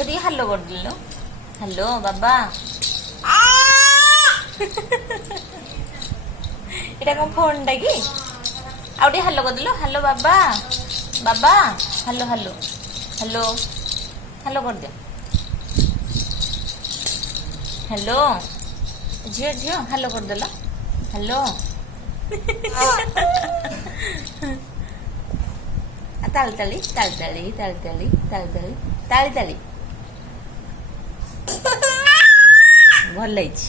ଟିକେ ହାଲୋ କରିଦେଲୁ। ହାଲୋ ବାବା। ଏଇଟା କଣ ଫୋନଟା କି? ଆଉ ଟିକେ ହାଲୋ କରିଦେଲୁ। ହାଲୋ ବାବା ବାବା। ହାଲୋ ହାଲୋ ହାଲୋ ହାଲୋ କରିଦିଅ। ହାଲୋ ଝିଅ ଝିଅ ହାଲୋ କରିଦେଲ। ହାଲୋ। ତାଳି ତାଳି ତାଳି ତାଳି ତାଳି ତାଳି ତାଳି ତାଳି ତାଳି ତାଳି। ଭଲ ହେଇଛି।